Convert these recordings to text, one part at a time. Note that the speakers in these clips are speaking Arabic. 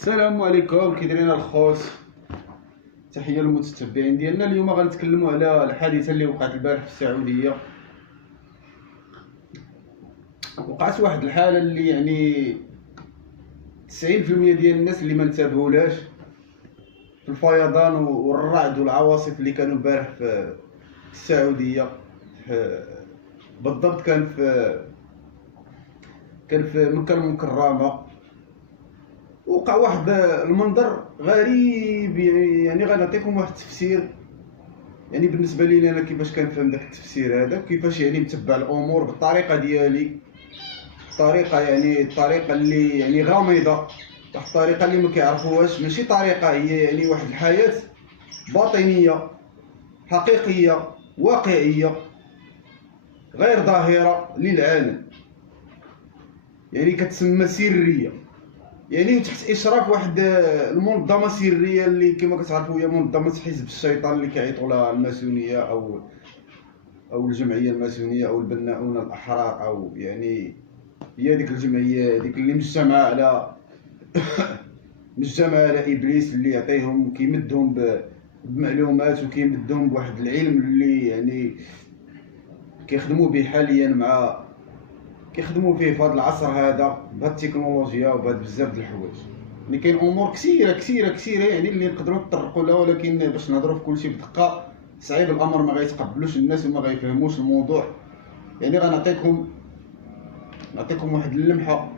السلام عليكم، كي دايرين الخوت؟ تحيه للمتتبعين ديالنا. اليوم غنتكلموا على الحادثه اللي وقعت البارح في السعوديه. وقعت واحد الحاله اللي يعني 90% ديال الناس اللي ما انتبهولاش في الفيضان والرعد والعواصف اللي كانوا البارح في السعوديه. بالضبط كان في مكه المكرمه. وقع واحد المنظر غريب، يعني غنعطيكم واحد التفسير يعني بالنسبه لي انا كيفاش كنفهم داك التفسير هذا، كيفاش يعني نتبع الامور بالطريقه ديالي، الطريقه اللي يعني غامضه، واحد الطريقه اللي ما كيعرفوهاش، ماشي طريقه، هي يعني واحد الحياه باطنيه حقيقيه واقعيه غير ظاهره للعالم، يعني كتسمى سريه، يعني تحت اشراف واحد المنظمه سريه اللي كما كتعرفوا هي منظمه حزب الشيطان اللي كيعيطوا لها الماسونيه او الجمعيه الماسونيه او البناؤون الاحرار، او يعني هي ديك الجمعيه ديك اللي مجتمعه على ابليس، اللي يعطيهم كيمدهم بمعلومات وكيمدهم بواحد العلم اللي يعني كيخدموا به حاليا، كيخدموا فيه في هذا العصر هذا بهذه التكنولوجيا وبهذا بزاف د الحوايج. يعني كاين امور كثيره يعني اللي نقدروا نطرقوا لها، ولكن باش نهضروا في كل شيء بدقه صعيب الامر، ما غيتقبلوش الناس وما غيفهموش الموضوع. يعني غنعطيكم واحد اللمحه.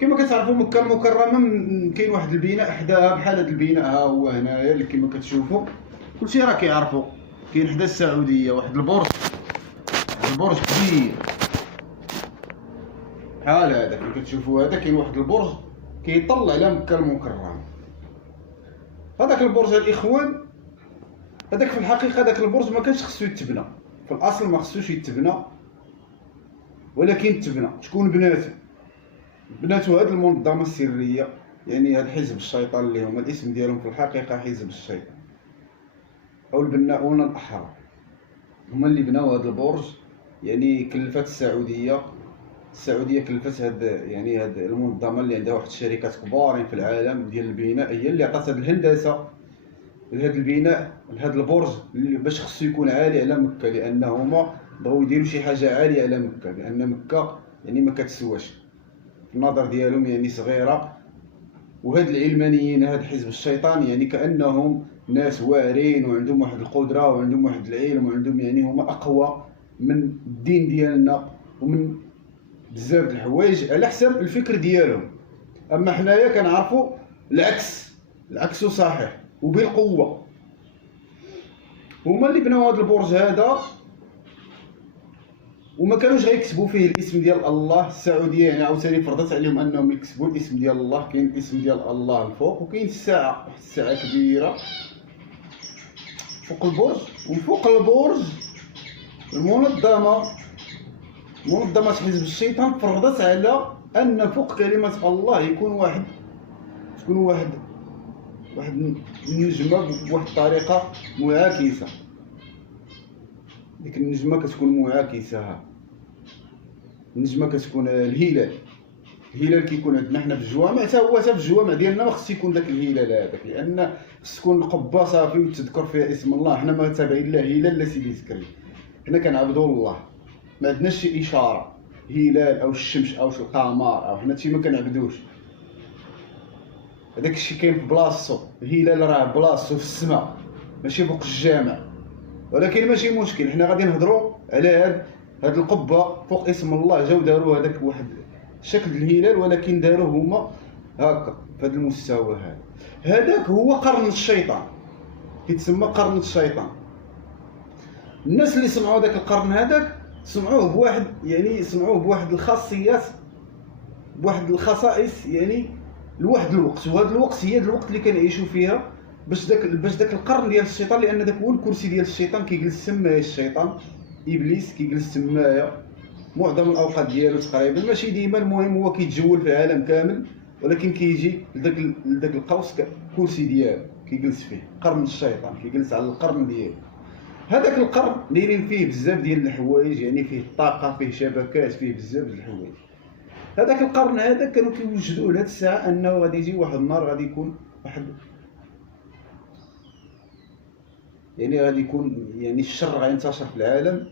كما كتعرفوا مكه المكرمه كاين واحد البناء حداها، بحال هذا البناء ها هو هنايا اللي كما كتشوفوا كلشي راه كيعرفوا. كاين حدا السعوديه واحد البرج كبير بحال هذا كي كتشوفوا، هذا كاين واحد البرج كيطل على مكه المكرمه. هذاك البرج الاخوان، هذاك في الحقيقه هذاك البرج ما كانش خصو يتبنى، في الاصل ما خصوش يتبنى، ولكن تبنى. شكون بناتو هذه المنظمه السريه، يعني هذا حزب الشيطان اللي هما الاسم ديالهم في الحقيقه حزب الشيطان او البناؤون الاحرار، هما اللي بناو هذا البرج. يعني كلفت السعوديه كلفت هاد المنظمه اللي عندها واحد الشركات كبار في العالم ديال البناء، هي اللي عطات هاد الهندسه لهاد البناء لهاد البرج باش خصو يكون عالي على مكه، لان هما بغاو يديروا شي حاجه عاليه على مكه، لان مكه يعني ما كتسواش في النظر ديالهم، يعني صغيره. وهاد العلمانيين، هاد حزب الشيطان، يعني كانهم ناس واعرين وعندهم واحد القدره وعندهم واحد العلم وعندهم يعني هما اقوى من الدين ديالنا ومن بزاف د الحوايج على حساب الفكر ديالهم. اما حنايا كنعرفوا العكس صحيح وبالقوه. هما اللي بناو هذا البرج هذا، وما كانوش غيكتبوا فيه الاسم ديال الله. السعوديه يعني عاوتاني فرضت عليهم انهم يكتبوا الاسم ديال الله. كاين الاسم ديال الله الفوق، وكاين الساعه، واحد الساعه كبيره فوق البرج. وفوق البرج منظمة حزب الشيطان فرضت على ان فوق كلمة الله يكون واحد النجمة بواحد الطريقة معاكسة. ديك النجمة كتكون معاكسة، النجمة كتكون الهلال كيكون عندنا حنا في الجوامع، حتى هو في الجوامع ديالنا ما خص يكون داك الهلال هذاك، لان خص تكون القبة صافي وتذكر فيها اسم الله. حنا ما تابعين لا هلال لا سيدي زكريا، حنا كنعبدوا الله، ما عندناش شي اشاره هلال او الشمس او شي القمر، او حنا هادشي ما كنعبدوش. هذاك الشيء كاين في بلاصتو، الهلال راه بلاصتو في السماء ماشي فوق الجامع. ولكن ماشي مشكل، حنا غادي نهضروا على هاد القبه فوق اسم الله. جاو داروا هذاك واحد شكل الهلال، ولكن داروه هما هكا في هذا المستوى. هذاك هو قرن الشيطان، كيتسمى قرن الشيطان. الناس اللي سمعوا ذاك القرن هذاك سمعوه بواحد الخاصيات، بواحد الخصائص، يعني لواحد الوقت. وهذا الوقت هي الوقت اللي كنعيشوا فيها باش داك القرن ديال الشيطان، لان داك هو الكرسي ديال الشيطان كيجلس تمايا. الشيطان ابليس كيجلس تمايا معظم الاوقات ديالو تقريبا، ماشي ديما. المهم هو كيتجول في العالم كامل، ولكن كيجي لذاك القوس كرسي ديالو كيجلس فيه. قرن الشيطان كيجلس على القرن ديالو. هذاك القرن دايرين فيه بزاف ديال الحوايج، يعني فيه الطاقه، فيه شبكات، فيه بزاف ديال الحوايج. هذاك القرن هذا كانوا كيوجدوا لهاد الساعه انه غادي يجي واحد النهار غادي يكون واحد، يعني غادي يكون يعني الشر غينتشر في العالم،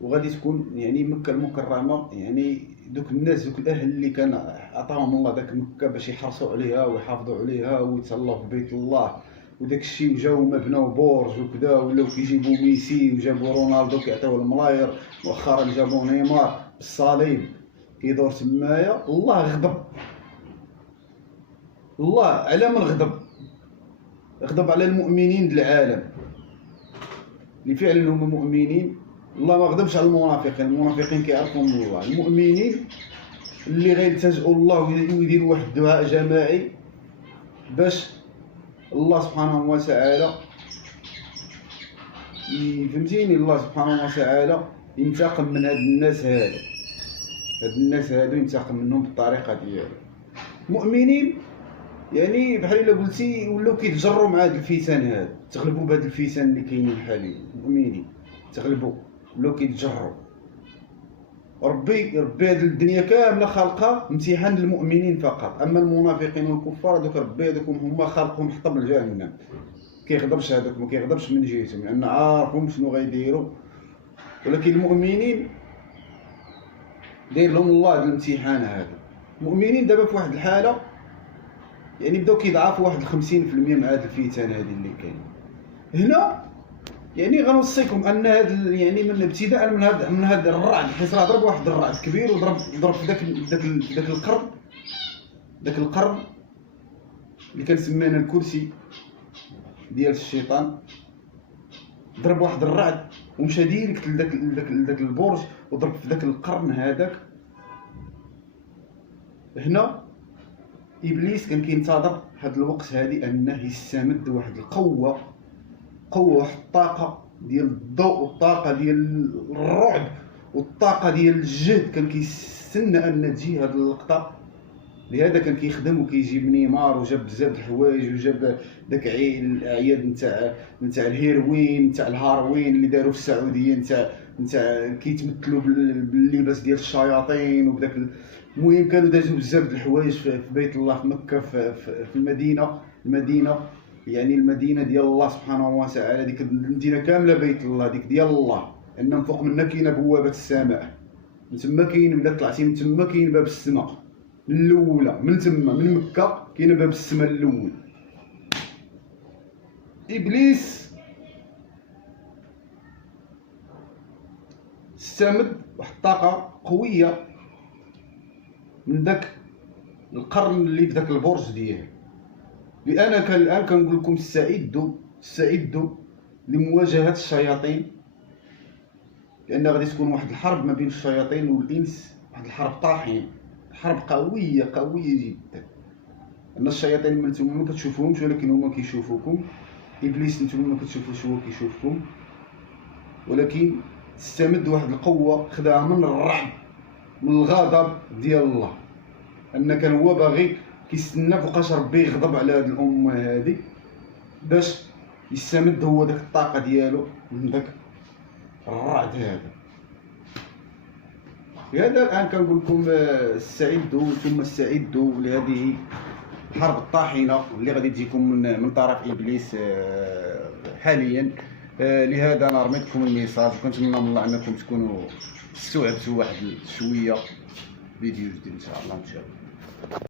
وغادي تكون يعني مكة المكرمة، يعني دوك الناس دوك الأهل اللي كان عطاهم الله داك مكة باش يحرصوا عليها ويحافظوا عليها ويتهلاو في بيت الله وداك الشيء، وجاو ما بناو برج وكذا، ولاو كيجيبوا ميسي وجابوا رونالدو كيعطيوه الملاير، مؤخرا جابوا نيمار بالصليب كيدور تمايا. الله غضب، الله على من غضب؟ غضب على المؤمنين د العالم اللي فعلا هما مؤمنين. الله ما غضبش على المنافقين، المنافقين كيعرفوا من الله. المؤمنين اللي غيلتجئوا الله ويديروا واحد الدعاء جماعي باش الله سبحانه وتعالى فهمتيني، الله سبحانه وتعالى ينتقم من هاد الناس هادو ينتقم منهم بالطريقه ديالو. المؤمنين يعني بحال الا قلتي ولاو كيتجروا مع هاد الفتن هاد، تغلبوا بهاد الفتن اللي كاينين حاليا. المؤمنين تغلبوا ولاو كيتجروا. ربي هاد الدنيا كامله خالقها امتحان للمؤمنين فقط، اما المنافقين والكفار هذوك ربي هذوك هما خالقهم حطب الجهنم. كيغضبش هذوك، ما كيغضبش من جهتهم لان عارفهم شنو غيديروا، ولكن المؤمنين داير لهم الله هذا الامتحان هذا. المؤمنين دابا في واحد الحاله يعني بداو كيضعفوا واحد 50% مع هاد الفتن هذه اللي كاين هنا. يعني غنوصيكم ان هاد يعني من ابتداء من هاد الرعد، حيت راه ضرب واحد الرعد كبير وضرب في داك القرن اللي كان سمينا الكرسي ديال الشيطان. ضرب واحد الرعد ومشى ديريكت لداك البرج وضرب في داك القرن هذاك. هنا ابليس كان كينتظر هاد الوقت هادي انه يستمد واحد القوه، واحد الطاقه ديال الضوء والطاقه ديال الرعب والطاقه ديال الجهد. كان كيستنى ان تجي هاد اللقطه. لهذا كان كيخدم وكيجيب نيمار وجاب بزاف د الحوايج وجاب داك الاعياد نتاع الهيروين نتاع الهاروين اللي داروا في السعوديه نتاع كيتمثلوا باللباس ديال الشياطين وبداك. المهم كانوا دازوا بزاف د الحوايج في بيت الله في مكه في المدينه يعني المدينه ديال الله سبحانه وتعالى. ديك المدينه كامله بيت الله، ديك ديال الله، لان من فوق منها كاينه بوابه السماء. من تما كاين، ملي طلعتي من تما كاين باب السماء الاولى، من تما من مكه كاين باب السماء الاول. ابليس استمد واحد الطاقه قويه من داك القرن اللي في داك البرج ديالو. لأن الآن كنقول لكم استعدوا لمواجهة الشياطين، لأن غادي تكون واحد الحرب ما بين الشياطين والإنس، واحد الحرب طاحنة، حرب قوية جدا. أن الشياطين نتوما ما كتشوفوهمش ولكن هما كيشوفوكم. إبليس نتوما ما كتشوفوش هو كيشوفكم، ولكن تستمد واحد القوة خداها من الرعب من الغضب ديال الله. أن كان هو باغي كيستنى فوقاش ربي يغضب على هاد الامه هادي باش يستمد هو داك الطاقه ديالو من داك الرعد هذا. لهذا الان كنقول لكم استعدوا لهذه الحرب الطاحنه اللي غادي تجيكم من طرف ابليس حاليا. لهذا انا رميت لكم الميساج وكنتمنى من الله انكم تكونوا استوعبتوا واحد شويه. فيديو جديد ان شاء الله.